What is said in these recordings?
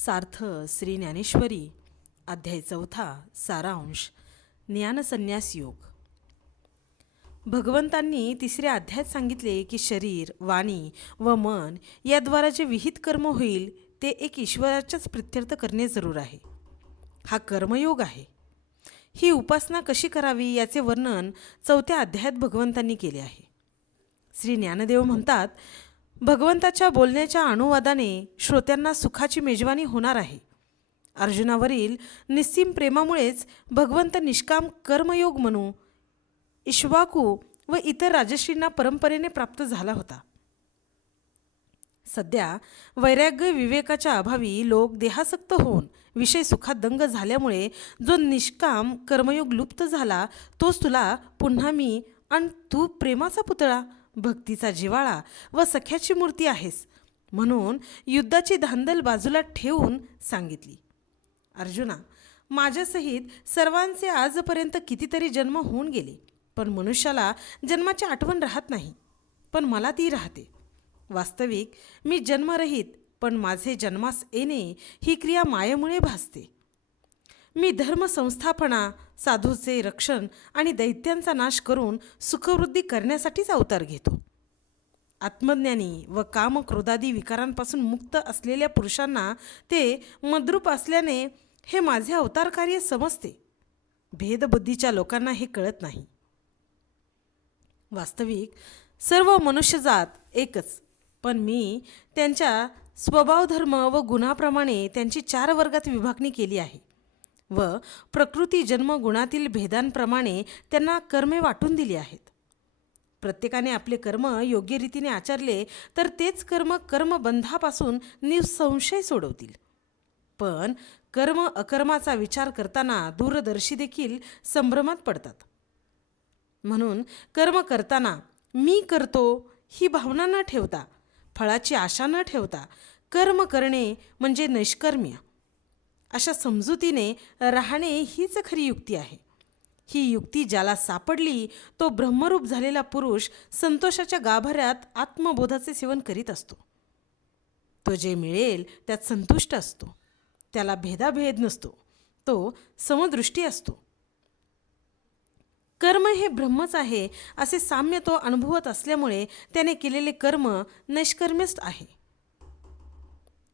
सार्थ श्री ज्ञानेश्वरी अध्याय 4 सारांश ज्ञानसन्यास योग. भगवंतांनी तिसऱ्या अध्यायात सांगितले की शरीर, वाणी व मन याद्वारा जे विहित कर्म होईल ते एक ईश्वराच्याच प्रित्यर्थ करणे जरूर आहे. हा कर्मयोग आहे. ही उपासना कशी करावी याचे वर्णन 4थ्या अध्यायात भगवंतांनी केले आहे. श्री ज्ञानदेव म्हणतात, भगवंताच्या बोलण्याच्या अनुवादाने श्रोत्यांना सुखाची मेजवानी होणार आहे. अर्जुनावरील निस्सीम प्रेमामुळेच भगवंत निष्काम कर्मयोग म्हणू इक्ष्वाकू व इतर राजश्रींना परंपरेने प्राप्त झाला होता. सध्या वैराग्य विवेकाच्या अभावी लोक देहासक्त होऊन विषय सुखात दंग झाल्यामुळे जो निष्काम कर्मयोग लुप्त झाला तोच तुला पुन्हा मी आणि तू प्रेमाचा पुतळा, भक्तीचा जिव्हाळा व सख्याची मूर्ती आहेस म्हणून युद्धाची धांदल बाजूला ठेवून सांगितली. अर्जुना, माझ्यासहित सर्वांचे आजपर्यंत कितीतरी जन्म होऊन गेले, पण मनुष्याला जन्माची आठवण राहत नाही, पण मला ती राहते. वास्तविक मी जन्मरहित, पण माझे जन्मास येणे ही क्रिया मायेमुळे भासते. मी धर्मसंस्थापना, साधूचे रक्षण आणि दैत्यांचा नाश करून सुखवृद्धी करण्यासाठीच अवतार घेतो. आत्मज्ञानी व काम क्रोधादी विकारांपासून मुक्त असलेल्या पुरुषांना ते मद्रूप असल्याने हे माझे अवतार कार्य समजते. भेदबुद्धीच्या लोकांना हे कळत नाही. वास्तविक सर्व मनुष्यजात एकच, पण मी त्यांच्या स्वभावधर्म व गुणाप्रमाणे त्यांची 4 वर्गात विभागणी केली आहे व प्रकृती जन्म गुणातील भेदांप्रमाणे त्यांना कर्मे वाटून दिली आहेत. प्रत्येकाने आपले कर्म योग्य रीतीने आचरले तर तेच कर्म कर्मबंधापासून निसंशय सोडवतील. पण कर्म अकर्माचा विचार करताना दूरदर्शी देखील संभ्रमात पडतात. म्हणून कर्म करताना मी करतो ही भावना न ठेवता, फळाची आशा न ठेवता कर्म करणे म्हणजे नैष्कर्म्य अशा समजुतीने राहणे हीच खरी युक्ती आहे. ही युक्ती ज्याला सापडली तो ब्रह्मरूप झालेला पुरुष संतोषाच्या गाभाऱ्यात आत्मबोधाचे सेवन करीत असतो. तो जे मिळेल त्यात संतुष्ट असतो. त्याला भेदाभेद नसतो. तो समदृष्टी असतो. कर्म हे ब्रह्मच आहे असे साम्य तो अनुभवत असल्यामुळे त्याने केलेले कर्म नैष्कर्म्यच आहे.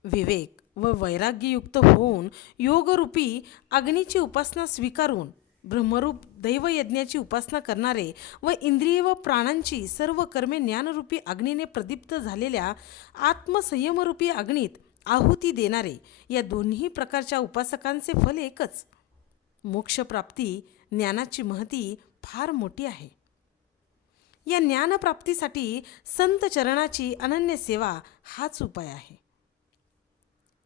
विवेक व वैराग्ययुक्त होऊन योगरूपी अग्नीची उपासना स्वीकारून ब्रह्मरूप दैवयज्ञाची उपासना करणारे व इंद्रिय व प्राणांची सर्व कर्मे ज्ञानरूपी अग्नीने प्रदीप्त झालेल्या आत्मसंयमरूपी अग्नीत आहुती देणारे या दोन्ही प्रकारच्या उपासकांचे फल एकच. मोक्षप्राप्ती ज्ञानाची महती फार मोठी आहे. या ज्ञानप्राप्तीसाठी संत चरणाची अनन्य सेवा हाच उपाय आहे.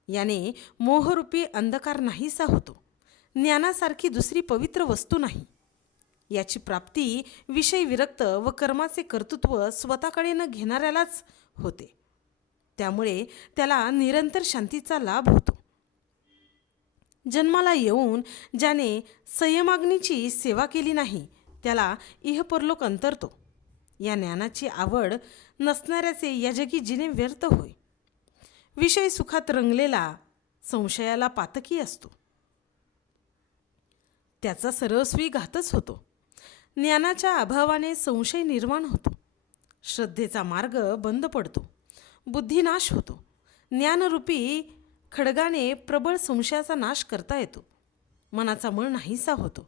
याने मोहरूपी अंधकार नाहीसा होतो. ज्ञानासारखी दुसरी पवित्र वस्तू नाही. याची प्राप्ती विषय विरक्त व कर्माचे कर्तृत्व स्वतःकडे न घेणाऱ्यालाच होते. त्यामुळे त्याला निरंतर शांतीचा लाभ होतो. जन्माला येऊन ज्याने संयमाग्नीची सेवा केली नाही त्याला इहपरलोक अंतरतो. या ज्ञानाची आवड नसणाऱ्याचे या जगी जिणे व्यर्थ होय. विषय सुखात रंगलेला संशयाला पातकी असतो. त्याचा सर्वस्वी घातच होतो. ज्ञानाच्या अभावाने संशय निर्माण होतो. श्रद्धेचा मार्ग बंद पडतो. बुद्धिनाश होतो. ज्ञानरूपी खड्गाने प्रबळ संशयाचा नाश करता येतो. मनाचा मळ नाहीसा होतो.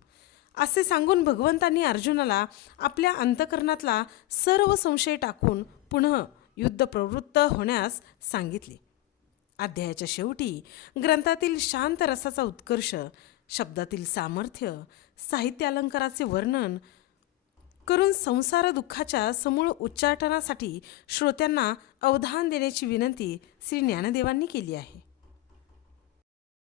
असे सांगून भगवंतांनी अर्जुनाला आपल्या अंतकरणातला सर्व संशय टाकून पुन्हा युद्धप्रवृत्त होण्यास सांगितले. अध्यायाच्या शेवटी ग्रंथातील शांत रसाचा उत्कर्ष, शब्दातील सामर्थ्य, साहित्य अलंकाराचे वर्णन करून संसार दुःखाच्या समूळ उच्चाटनासाठी श्रोत्यांना अवधान देण्याची विनंती श्री ज्ञानदेवांनी केली आहे.